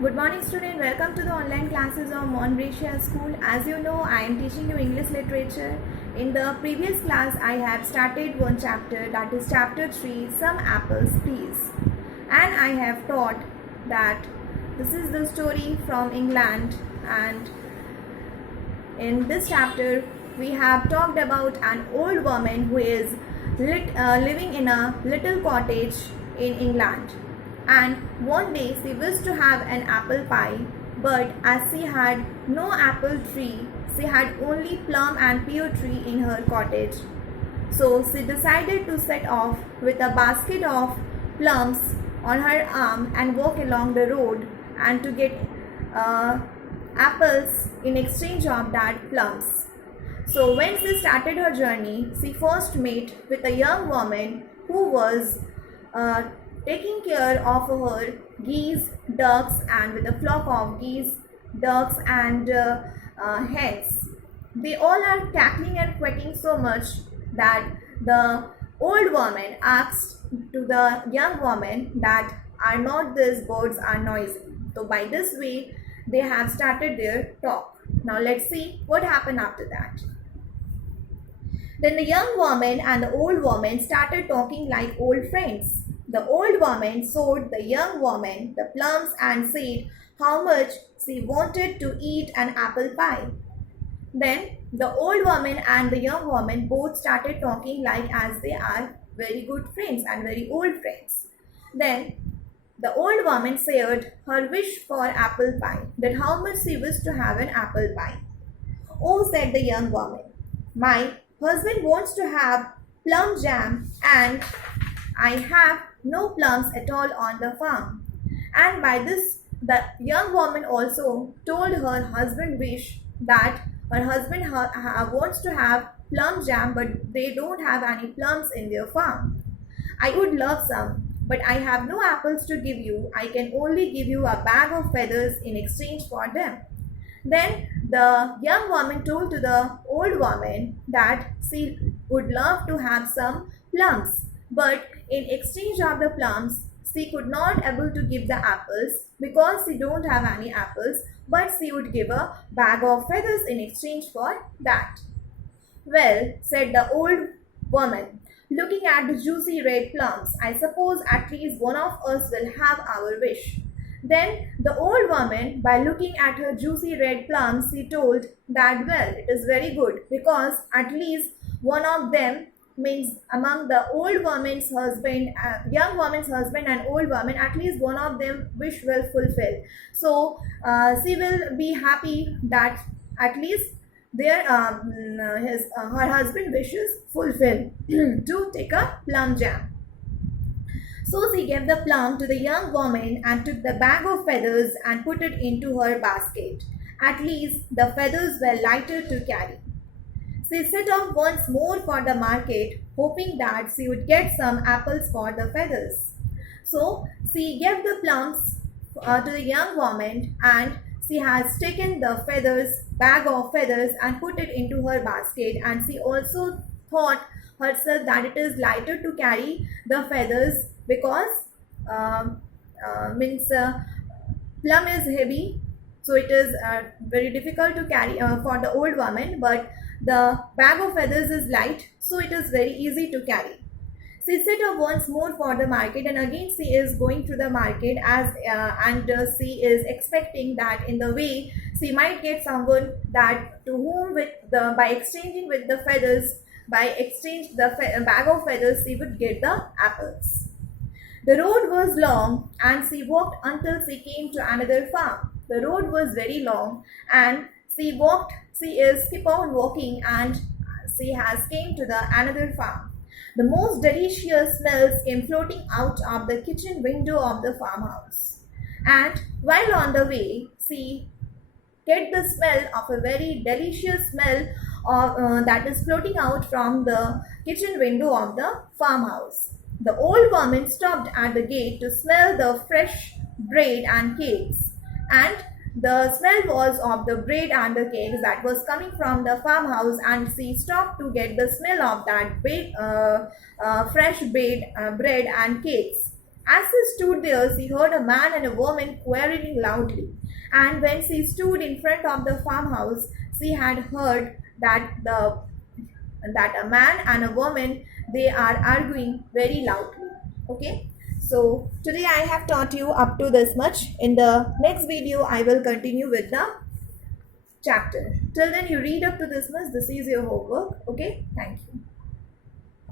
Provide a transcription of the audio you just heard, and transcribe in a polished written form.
Good morning student, welcome to the online classes of Montbretia school. As you know, I am teaching you English literature. In the previous class, I have started one chapter, that is chapter 3, Some Apples Please. And I have taught that this is the story from England, and in this chapter we have talked about an old woman who is living in a little cottage in England. And one day she wished to have an apple pie, but as she had no apple tree, she had only plum and pear tree in her cottage. So she decided to set off with a basket of plums on her arm and walk along the road and to get apples in exchange of that plums. So when she started her journey, she first met with a young woman who was taking care of her geese, ducks, and with a flock of geese, ducks, and hens. They all are cackling and quacking so much that the old woman asked to the young woman that are not these birds are noisy. So by this way, they have started their talk. Now let's see what happened after that. Then the young woman and the old woman started talking like old friends. The old woman showed the young woman the plums and said how much she wanted to eat an apple pie. Then the old woman and the young woman both started talking like as they are very good friends and very old friends. Then the old woman shared her wish for apple pie, that how much she wished to have an apple pie. Oh, said the young woman, my husband wants to have plum jam and I have no plums at all on the farm. And by this, the young woman also told her husband wish that her husband wants to have plum jam, but they don't have any plums in their farm. I would love some, but I have no apples to give you. I can only give you a bag of feathers in exchange for them. Then the young woman told to the old woman that she would love to have some plums, but in exchange of the plums, she could not able to give the apples because she don't have any apples, but she would give a bag of feathers in exchange for that. Well, said the old woman, looking at the juicy red plums, I suppose at least one of us will have our wish. Then the old woman, by looking at her juicy red plums, she told that, well, it is very good because at least one of them, means among the old woman's husband, young woman's husband and old woman, at least one of them wish will fulfill. So she will be happy that at least their her husband wishes fulfill to take a plum jam. So she gave the plum to the young woman and took the bag of feathers and put it into her basket. At least the feathers were lighter to carry. She set off once more for the market, hoping that she would get some apples for the feathers. So she gave the plums to the young woman, and she has taken the bag of feathers, and put it into her basket. And she also thought herself that it is lighter to carry the feathers because plum is heavy, so it is very difficult to carry for the old woman, but the bag of feathers is light, so it is very easy to carry. She set off once more for the market, and again she is going to the market she is expecting that in the way she might get someone that to whom with the by exchanging with the feathers, by exchange the bag of feathers, she would get the apples. The road was long, and she walked until she came to another farm. The road was very long, and she keep on walking, and she has came to the another farm. The most delicious smells came floating out of the kitchen window of the farmhouse. And while on the way, she get the smell of a very delicious smell that is floating out from the kitchen window of the farmhouse. The old woman stopped at the gate to smell the fresh bread and cakes, and the smell was of the bread and the cakes that was coming from the farmhouse, and she stopped to get the smell of that fresh bread and cakes. As she stood there, she heard a man and a woman quarreling loudly. And when she stood in front of the farmhouse, she had heard that a man and a woman, they are arguing very loudly. Okay, so today I have taught you up to this much. In the next video I will continue with the chapter. Till then, you read up to this much. This is your homework. Okay, thank you.